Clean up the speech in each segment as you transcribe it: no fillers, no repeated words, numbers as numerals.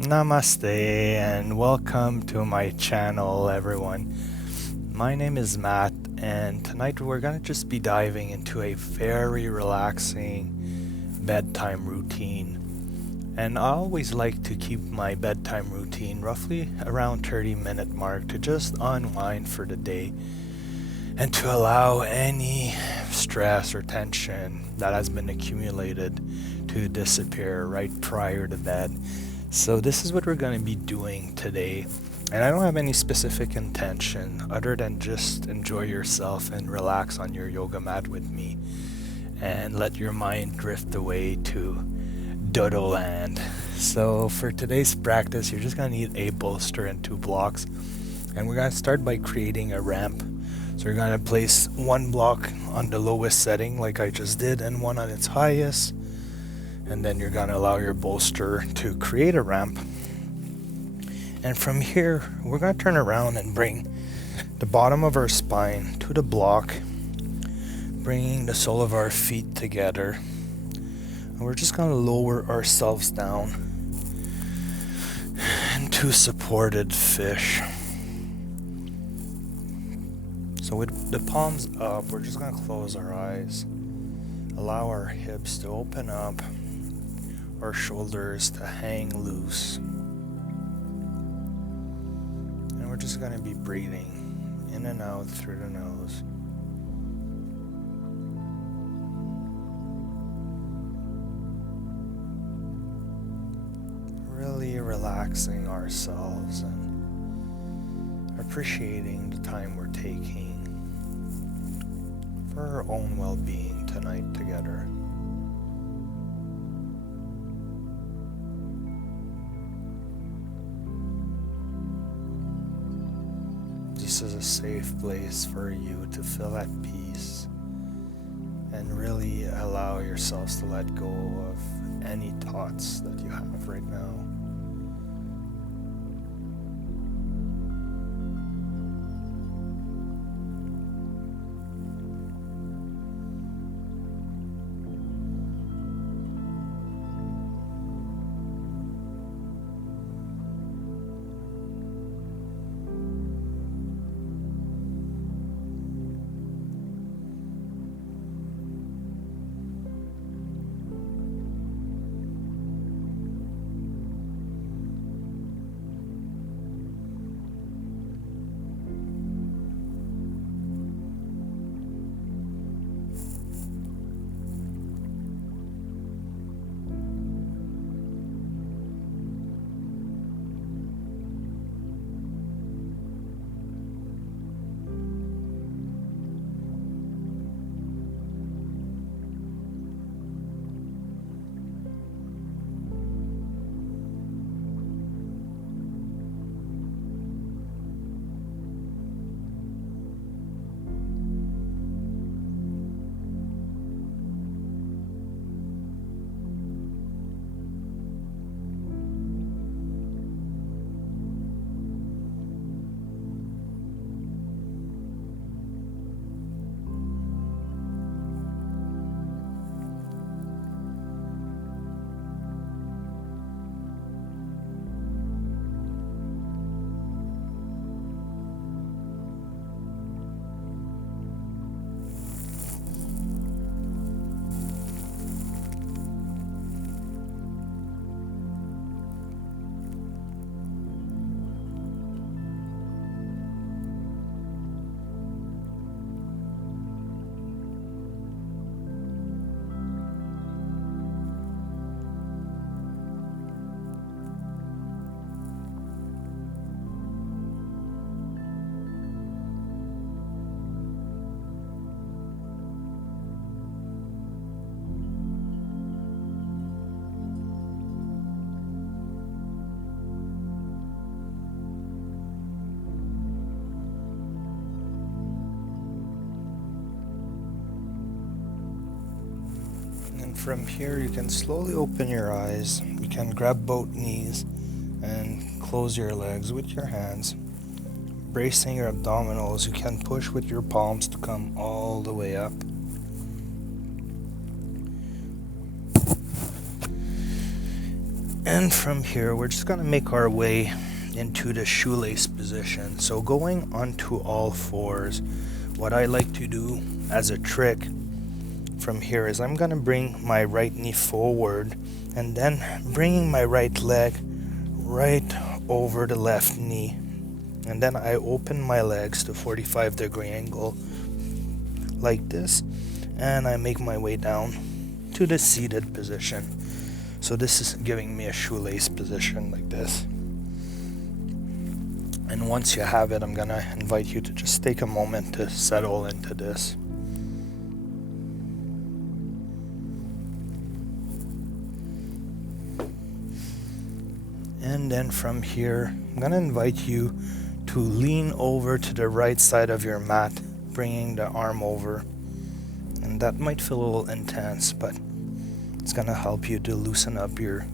Namaste and welcome to my channel, everyone. My name is Matt, and tonight we're going to just be diving into a very relaxing bedtime routine. And I always like to keep my bedtime routine roughly around 30-minute mark to just unwind for the day and to allow any stress or tension that has been accumulated to disappear right prior to bed. So this is what we're going to be doing today, and I don't have any specific intention other than just enjoy yourself and relax on your yoga mat with me and let your mind drift away to dodo land. So for today's practice, you're just going to need a bolster and 2 blocks, and we're going to start by creating a ramp. So you're going to place one block on the lowest setting like I just did and one on its highest. And then you're going to allow your bolster to create a ramp. And from here, we're going to turn around and bring the bottom of our spine to the block, bringing the sole of our feet together. And we're just going to lower ourselves down into supported fish. So with the palms up, we're just going to close our eyes, allow our hips to open up, our shoulders to hang loose, and we're just going to be breathing in and out through the nose. Really relaxing ourselves and appreciating the time we're taking for our own well-being tonight together. This is a safe place for you to feel at peace and really allow yourselves to let go of any thoughts that you have right now. From here, you can slowly open your eyes. You can grab both knees and close your legs with your hands. Bracing your abdominals, you can push with your palms to come all the way up. And from here, we're just going to make our way into the shoelace position. So going onto all fours, what I like to do as a trick from here is I'm going to bring my right knee forward and then bringing my right leg right over the left knee. And then I open my legs to 45-degree angle like this, and I make my way down to the seated position. So this is giving me a shoelace position like this. And once you have it, I'm gonna invite you to just take a moment to settle into this. And then from here, I'm gonna invite you to lean over to the right side of your mat, bringing the arm over. And that might feel a little intense, but it's gonna help you to loosen up your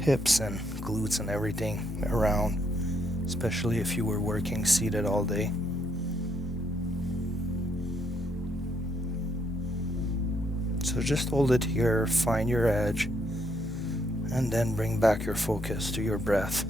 hips and glutes and everything around, especially if you were working seated all day. So just hold it here, find your edge, and then bring back your focus to your breath.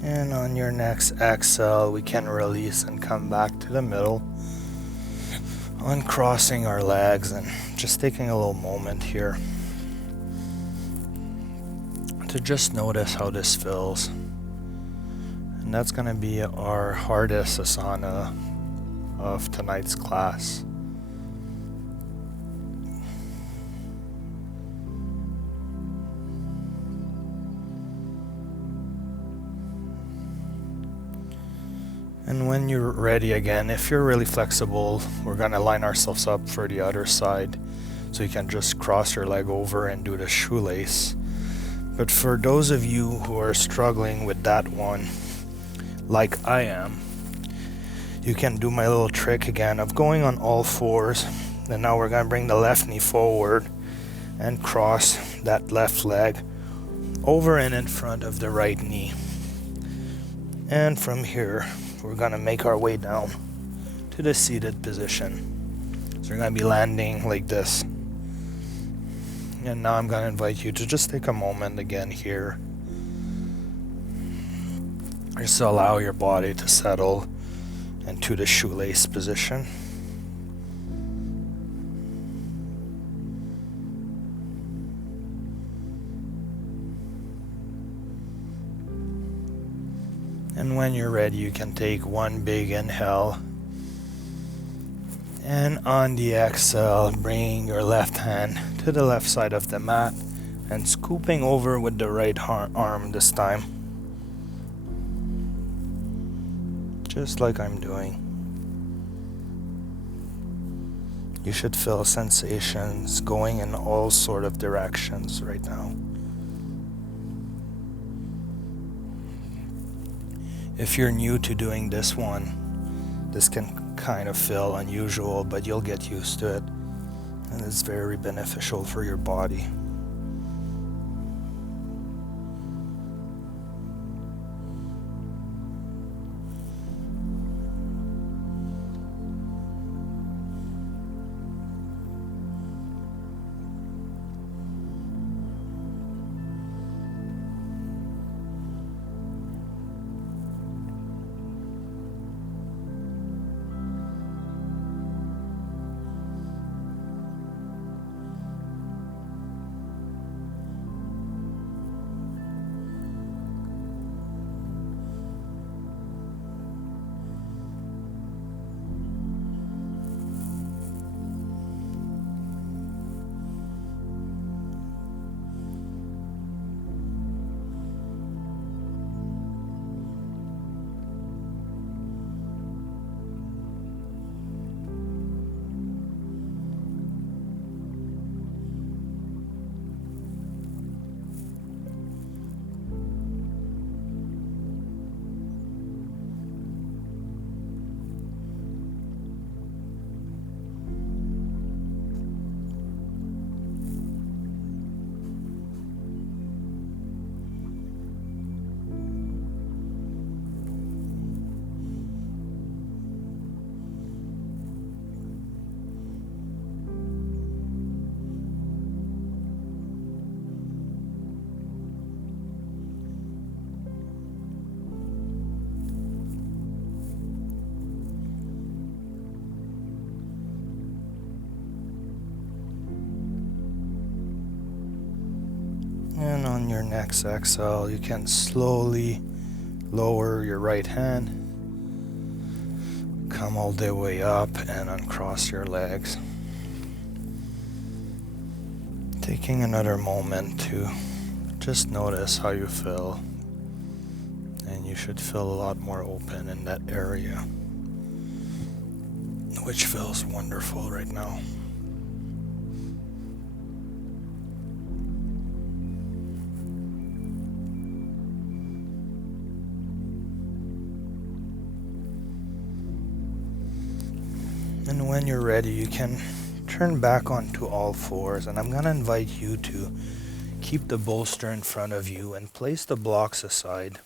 And on your next exhale, we can release and come back to the middle, uncrossing our legs and just taking a little moment here to just notice how this feels. And that's going to be our hardest asana of tonight's class. And when you're ready again, if you're really flexible, we're going to line ourselves up for the other side. So you can just cross your leg over and do the shoelace. But for those of you who are struggling with that one, like I am, you can do my little trick again of going on all fours. And now we're going to bring the left knee forward and cross that left leg over and in front of the right knee. And from here, we're going to make our way down to the seated position. So we're going to be landing like this. And now I'm going to invite you to just take a moment again here. Just allow your body to settle into the shoelace position. And when you're ready, you can take one big inhale. And on the exhale, bringing your left hand to the left side of the mat and scooping over with the right arm this time. Just like I'm doing. You should feel sensations going in all sort of directions right now. If you're new to doing this one, this can kind of feel unusual, but you'll get used to it, and it's very beneficial for your body. And on your next exhale, you can slowly lower your right hand, come all the way up and uncross your legs. Taking another moment to just notice how you feel, and you should feel a lot more open in that area, which feels wonderful right now. And when you're ready, you can turn back onto all fours, and I'm going to invite you to keep the bolster in front of you and place the blocks aside.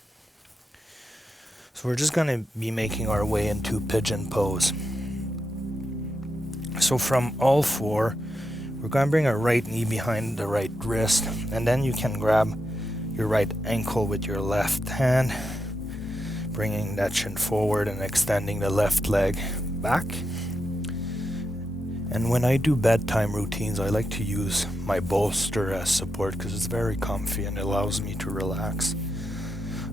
So we're just going to be making our way into pigeon pose. So from all four, we're going to bring our right knee behind the right wrist, and then you can grab your right ankle with your left hand, bringing that shin forward and extending the left leg back. And when I do bedtime routines, I like to use my bolster as support because it's very comfy and it allows me to relax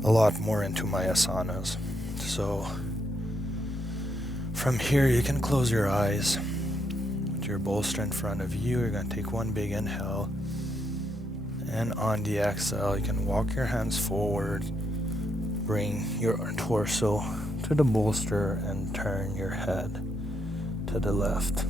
a lot more into my asanas. So from here, you can close your eyes with your bolster in front of you. You're going to take one big inhale, and on the exhale, you can walk your hands forward, bring your torso to the bolster, and turn your head to the left.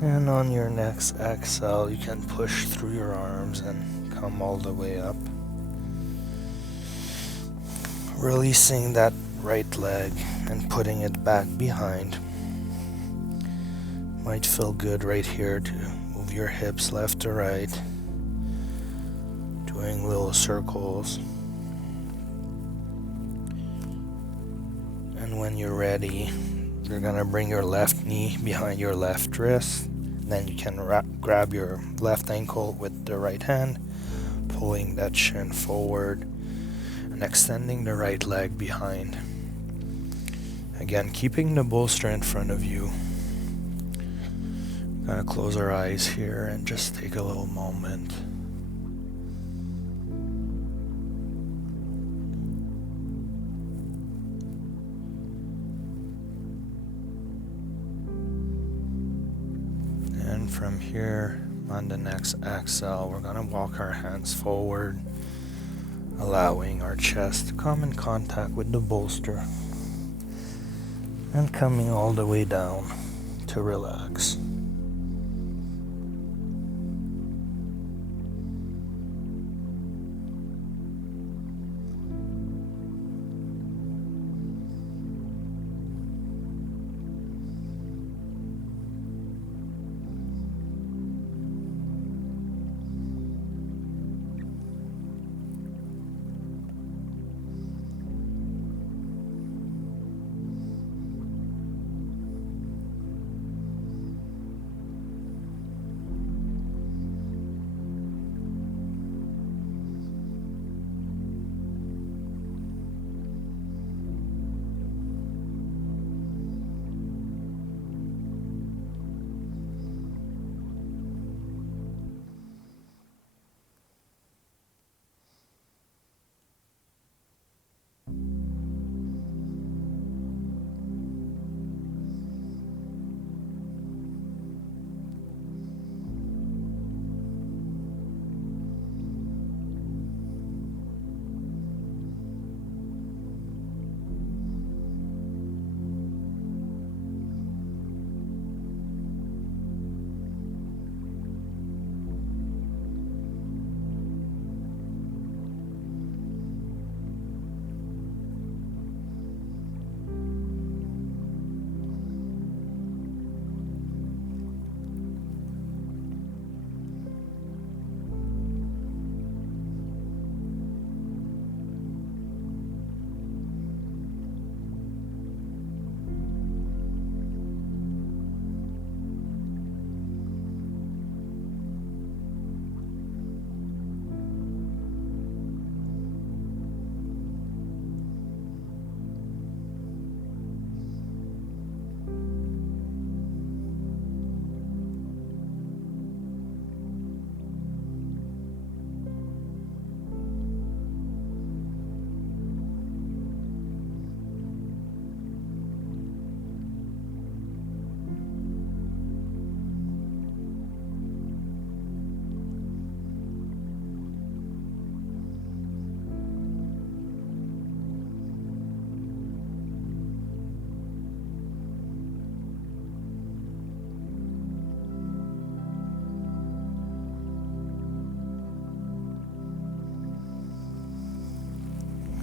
And on your next exhale, you can push through your arms and come all the way up. Releasing that right leg and putting it back behind. Might feel good right here to move your hips left to right, doing little circles. And when you're ready, you're gonna bring your left knee behind your left wrist. Then you can grab your left ankle with the right hand, pulling that shin forward and extending the right leg behind. Again, keeping the bolster in front of you. Gonna close our eyes here and just take a little moment. And from here, on the next exhale, we're gonna walk our hands forward, allowing our chest to come in contact with the bolster and coming all the way down to relax.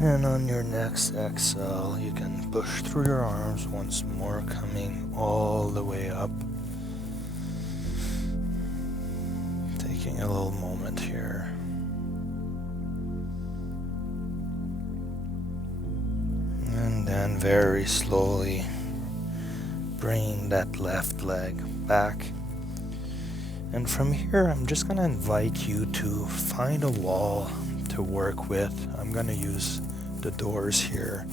And on your next exhale, you can push through your arms once more, coming all the way up. Taking a little moment here. And then very slowly bringing that left leg back. And from here, I'm just going to invite you to find a wall to work with. I'm going to use the doors here,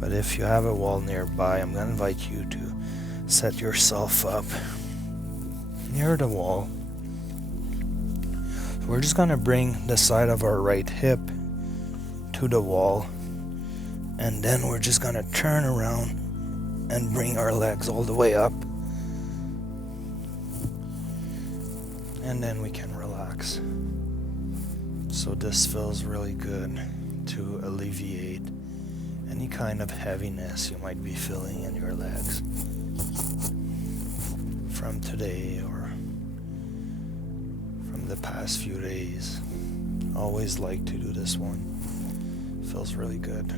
but if you have a wall nearby, I'm going to invite you to set yourself up near the wall. We're just going to bring the side of our right hip to the wall, and then we're just going to turn around and bring our legs all the way up, and then we can relax. So this feels really good to alleviate any kind of heaviness you might be feeling in your legs. from today or from the past few days. I always like to do this one. Feels really good.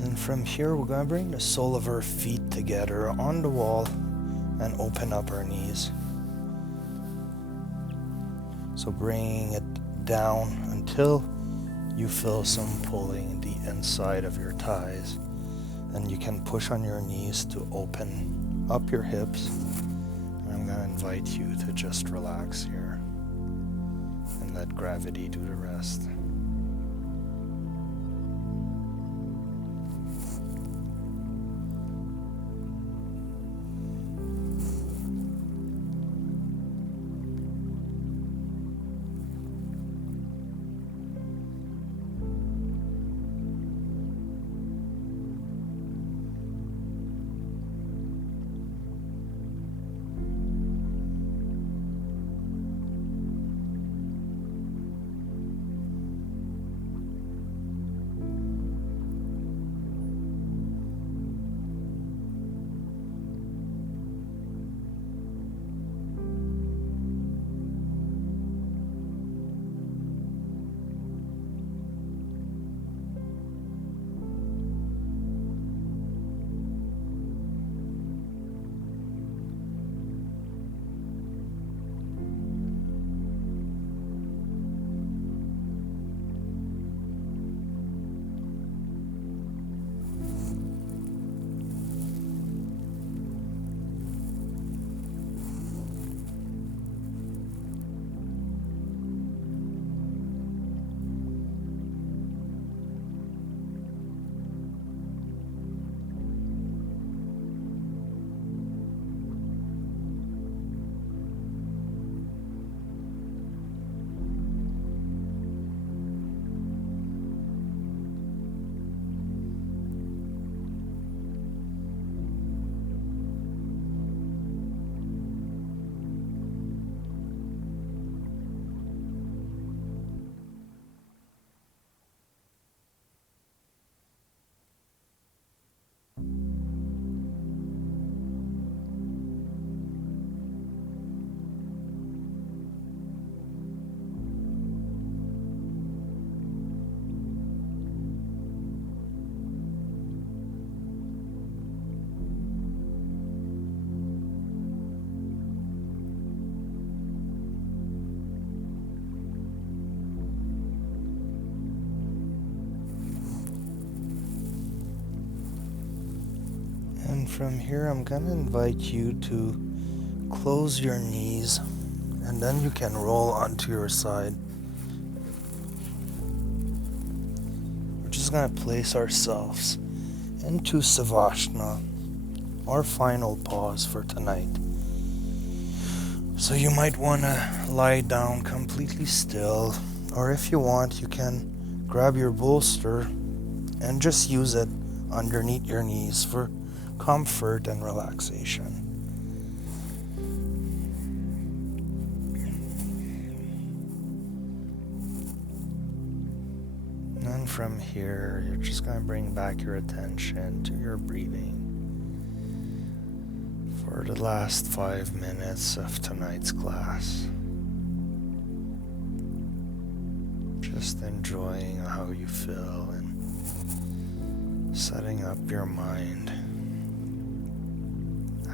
And from here, we're going to bring the sole of our feet together on the wall and open up our knees. So bringing it down until you feel some pulling in the inside of your thighs. And you can push on your knees to open up your hips. And I'm going to invite you to just relax here and let gravity do the rest. And from here, I'm going to invite you to close your knees, and then you can roll onto your side. We're just going to place ourselves into Savasana, our final pause for tonight. So you might want to lie down completely still, or if you want, you can grab your bolster and just use it underneath your knees for comfort and relaxation. And from here, you're just going to bring back your attention to your breathing for the last 5 minutes of tonight's class. Just enjoying how you feel and setting up your mind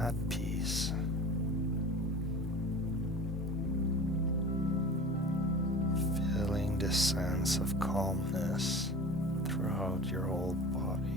at peace. Feeling this sense of calmness throughout your whole body.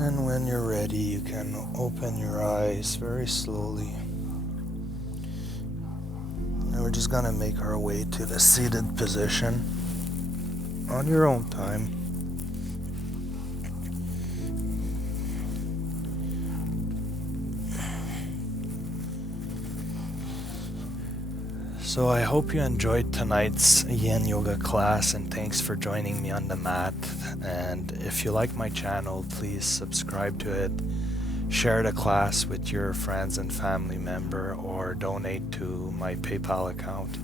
And when you're ready, you can open your eyes very slowly. And we're just gonna make our way to the seated position on your own time. So I hope you enjoyed tonight's Yin Yoga class, and thanks for joining me on the mat. And if you like my channel, please subscribe to it, share the class with your friends and family member, or donate to my PayPal account.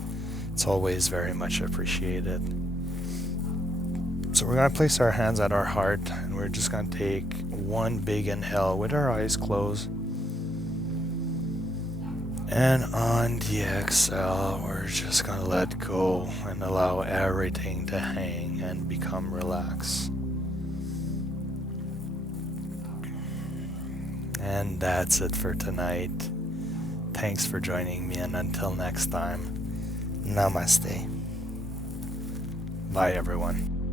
It's always very much appreciated. So we're going to place our hands at our heart, and we're just going to take one big inhale with our eyes closed. And on the exhale, we're just going to let go and allow everything to hang and become relaxed. And that's it for tonight. Thanks for joining me, and until next time, Namaste. Bye everyone.